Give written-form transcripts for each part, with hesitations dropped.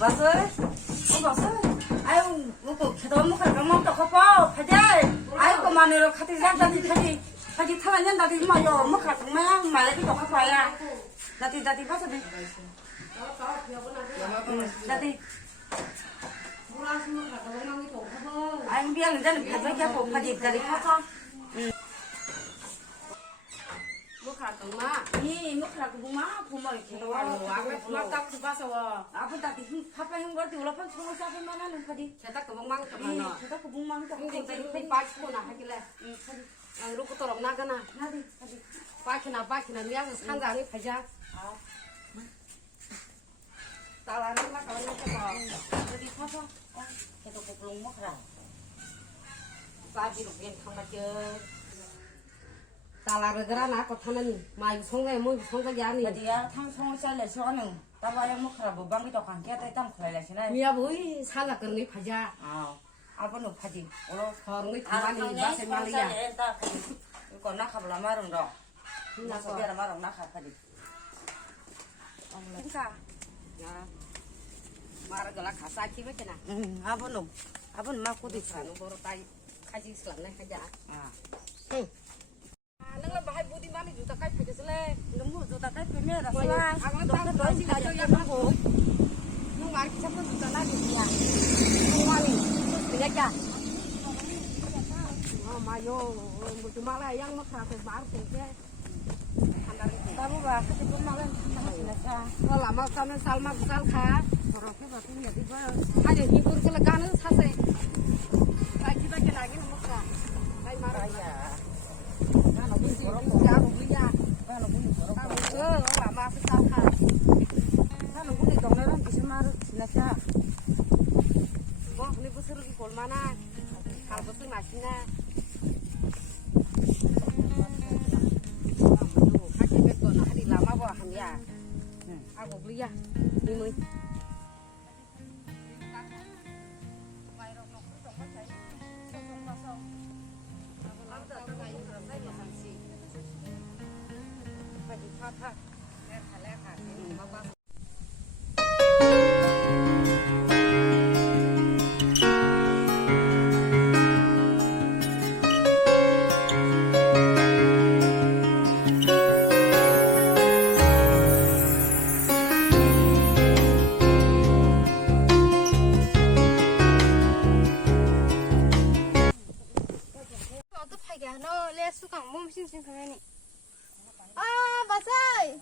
왔어? 왔어? 아유, 뭐고 개도 먹고 가면 또 커버 파자. 아이고 마네로 카티 잡다디 타기 타면 나디 마요 먹고 정말 말레비 또 커버야. 나디 봐서 돼. 나디 아이 미안 이제는 파자기 하고 파지 자리 커서. 이 먹으라고 뭐 부모를 개도하고 아빠 딱 봐서 아빠 딱 파파 형거한테 올라판 총을 쏴볼 만하는 파디 제가 그 멍망 좀 제가 그 묵망 딱 근데 빠지고나 하길래 안 그러고 또 나가나 나디 파디 빠키나 미야서 산장이 파자 따라는 막 가는 거 여기 파서 개도 고블롱 먹으라 빠지로 그냥 담아줘 따라르더라나 꽃하는 마이 송가에 뭐 송가게 아니 어디야 탕송을 쌀래서 하는 따바야 먹으라 뭐 방기도 관계다 땀 걸려시나 미야 뭐이 살라 그런 거 파자 아버는 파디 오늘 그런 거 많이 맛이 말이야 이거 나가볼라 말은 너 나서 배라 말은 나가 파디 그러니까 말아들라 가사 키베잖아 아버는 막 고디 사는 거로 다 가지 있을래 하자 응 nâng bài bút đi bán thì chúng ta cách phải cái này đúng rồi chúng ta cách phải mẹ là rồi sao ăn nó tăng tới thì là cho em nó hổ nhưng mà chắc là chúng ta lại gì à không qua đi được chưa mà vô một chúng ta lại ăn nó khá phải bán cũng thế ta lúc vào cái chúng ta lên là sao nó làm mà sao nó sao khá rồi cái vào cái nhà đi với hai đứa đi cũng sẽ là gan nữa sao vậy lại chỉ phải cái này nó mất cả đây mà rồi nó cũng gì cũng giá cũng đi ra nó làm mà phải sao khá nó cũng đi đồng lên cái mà là sao 뭐 근데 그 서르기 골마나 가로도 맛있나 같이 뵙거나 하리 라마고 한야 하고 그리야 이모이 nó lên xuống cổng mông xin cái này bà ơi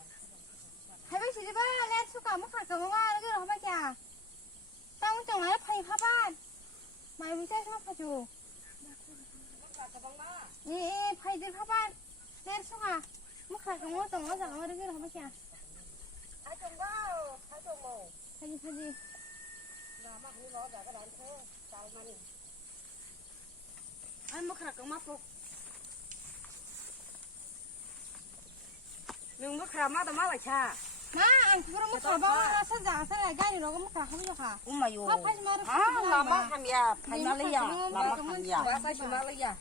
thấy bác sĩ đi ba lên xuống cổng mất hạt cổng ba cái đó bác già tao muốn chồng này phải phá ban mày bị chết mất phải chủ đi phải đi phá ban lên xuống à mất hạt cổng ba chồng nó rằng nó cái đó bác già ai chồng bao ai chồng mồ phải đi là mắc như nó đã cái đàn thế sao mà anh mất hạt cổng mắt phục đừng mất hạt mắt tao mắt là cha má anh cứ mất hạt bao nó sẵn sàng sẵn lại cái gì nó có mất hạt không được hả mày không phải mà làm mất hạt ya phải mà lấy ya làm mất hạt ya sao chúng ta lấy à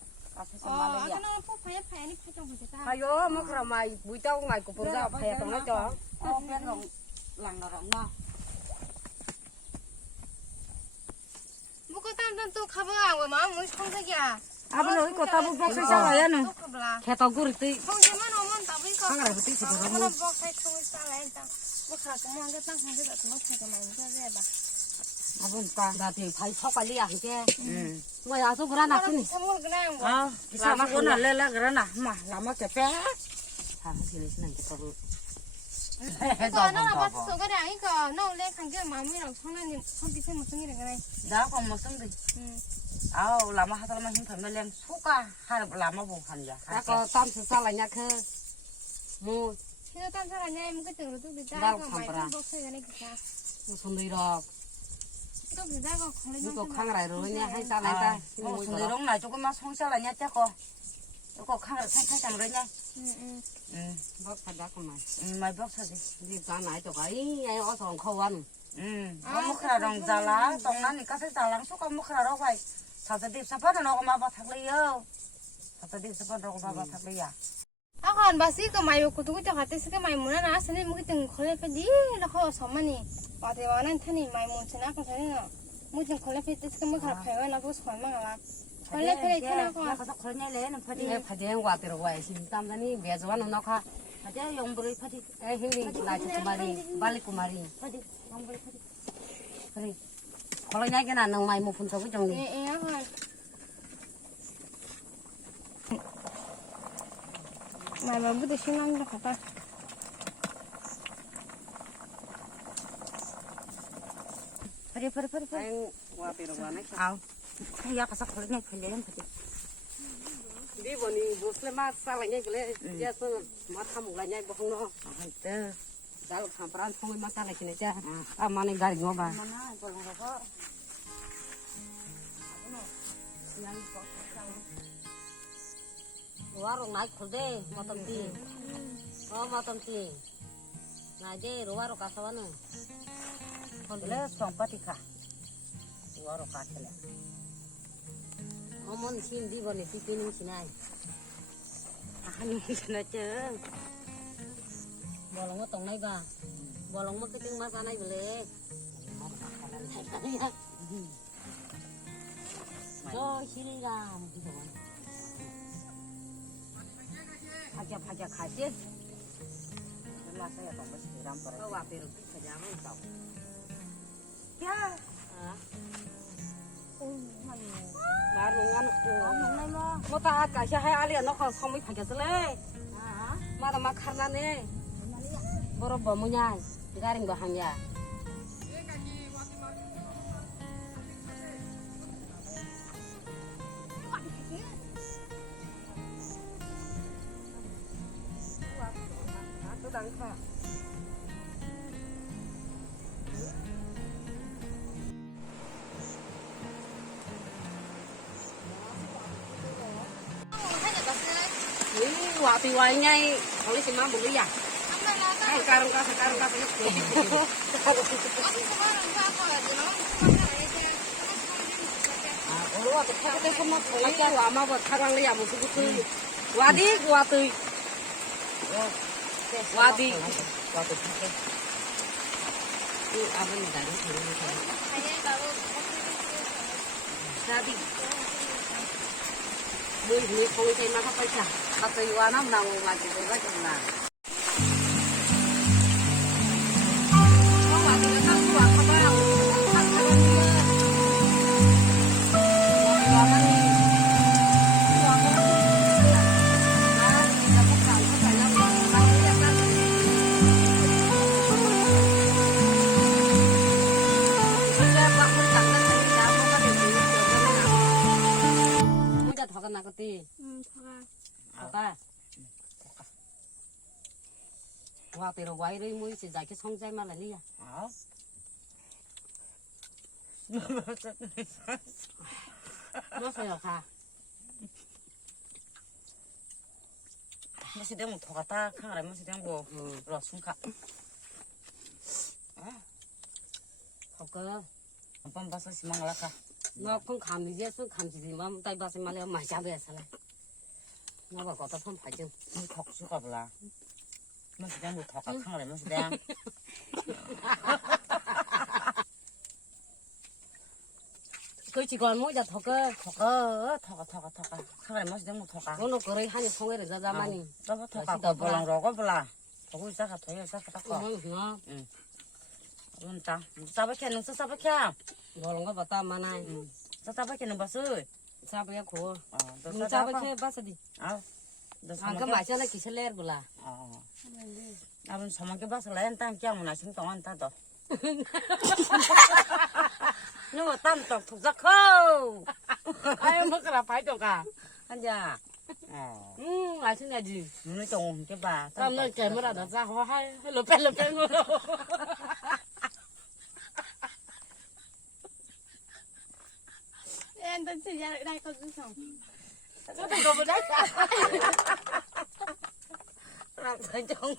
cái nó phải đi phải trong phải ta hay vô mất rồi mày buổi trâu ngày của bữa giờ phải trong nó cho biết rộng lằng là rộng nào 뭐 그딴 또 가봐야 뭐 마음 성색이야. 아버는 이거 따부 복수 살아야는 또 가봐라. 개도 그릇이 성질만 오면 따보니까. 하나를 붙이 들어가면 그럼 뭐 살충을 싸라 일단. 뭐 가끔 뭐 한개 땅 성질가 좀 못하게 많이 해봐. 아버니까 나 뒤에 발 속관리야 이게 뭐 야서 그러나 나는 선물 그냥 뭐. 아 비싸마 그나 레라 그러나 마 라마 개빼 사실 있는 게 바로 너는 봤어 그래 아니까 너 원래 관계 마음이랑 성난님 선비생 무슨 일이 그래. 나가 무슨 데 아우 라마 하다만 힘 팔면 소가 하 라마 보 한야 아까 땀스 살아냐 그뭐 신호 딴 사람이야 뭐 그쪽으로 또 비자. 나도 삼바라. 그래 기사. 손도 이렇게 또 비자고 걸리면. 이거 카메라 이러냐 hay sao này ta 무슨 이런 날 조금만 송살아냐 짜고 이거 카메라 살짝 그러냐 bớt phải đắt mà mày bóc sao đi đi ra này tụi ấy ai ở sòng khâu ăn có mức là đồng giá lá tổngนั้นนี่ก็sẽ giá lắng suốt có mức là đâu vậy sao sẽ đi sắp hết nó có mà bắt thằng lấy yêu sao sẽ đi sắp hết nó có mà bắt thằng lấy à còn bà sĩ cái mày của tôi cho hạt cái mày muốn nó sẽ nên một cái từng khó lên phải đi nó khó sống mà nè bà thì bà nên thân mày muốn sẽ nó có thế nào một từng khó lên phải cái mới khát phải nó có xoắn mà là khó lên phải thế nào con 가서 걸냐래 는 파디 파디엔 와대로 와야 심땀다니 매주와는 넣고 파디 용불이 파디 에 형님 나이 Kumari 발리 Kumari 파디 용불이 파디 그래 걸어냐기는 안 너무 많이 못 본다고 정리 예 con mày mà bữa xin ăn được không 파디 파디 파디 파디 아잉 와대로 와네 아우 야 가서 걸냐 걸냐래 파디 đi vào đi vô xe mát sao lại nhảy cái lẽ giờ tôi mà tham một lại nhảy vào không nó 때 giá là tham pran không mà sao lại cái này cha à mà này gari ngó bà mana bolong rokok warung naik khulde motom ti oh motom ti nah je warung kasawana khulde songpati kha warung kathele omon sim di boni ti pining sinai hani na che bolong tong nai ga bolong mak ting mas anai bele so hilgam gitu 파자 파자 가시 올라서야 또 무슨 이런 버릇 oh wapiru kaya mo ikaw 야 ha man marungan ko nay mo mo ta ka siya hay ali no ko không phải sele ah mà ta makarna ne boro bomunya garing bahanya itu tangka ini wapi wainya oleh si mampu ya sekarang kalau waktu kita semua kalau lama buat sekarang lihat musuh itu wadi wadi wadi itu apa nih tadi tadi beli kau itu nak apa sih kata Iwana menang lagi berapa menang Wah, pero guay rồi mới chỉ giải cái xong dây mà là đi à? Nó phải là khá. masih dia mau thokata khang ra masih dia mau lo sungka Không cơ. ampam basa simang laka Nó không khám gì hết, không khám gì mà tay ba xem mà lấy mà chả về sao lại? Nó bảo có tao không phải chứ. ni thok suka bla masih dia mau thoka khang ra masih dia Cứ chỉ còn mỗi giờ thọ cơ. thoka khang ra masih dia mau thoka Nó cười hai xong rồi ra mà nè. Apa thoka ko bolong rokok bla aku bisa katanya bisa kata ko Nó runta sabakya nung sabakya bolong có bata mà này. sabakya nung basu Sao bây giờ khổ. dosa Sao apa bây giờ bắt đi. dosa Ang cái mãi là kỳ sẽ lên bula. abang sama ke basa lain tang kyang na sing tongan ta do no tam tok thuk za kho Ai mà cái là phải được à? anja Ai xin là gì? nó trồng cái bà Tao nói kể mà đã ra hoa hay lột bên luôn. em tên chỉ ra đây con cứ xong Nó đừng có bên đấy. làm sao trồng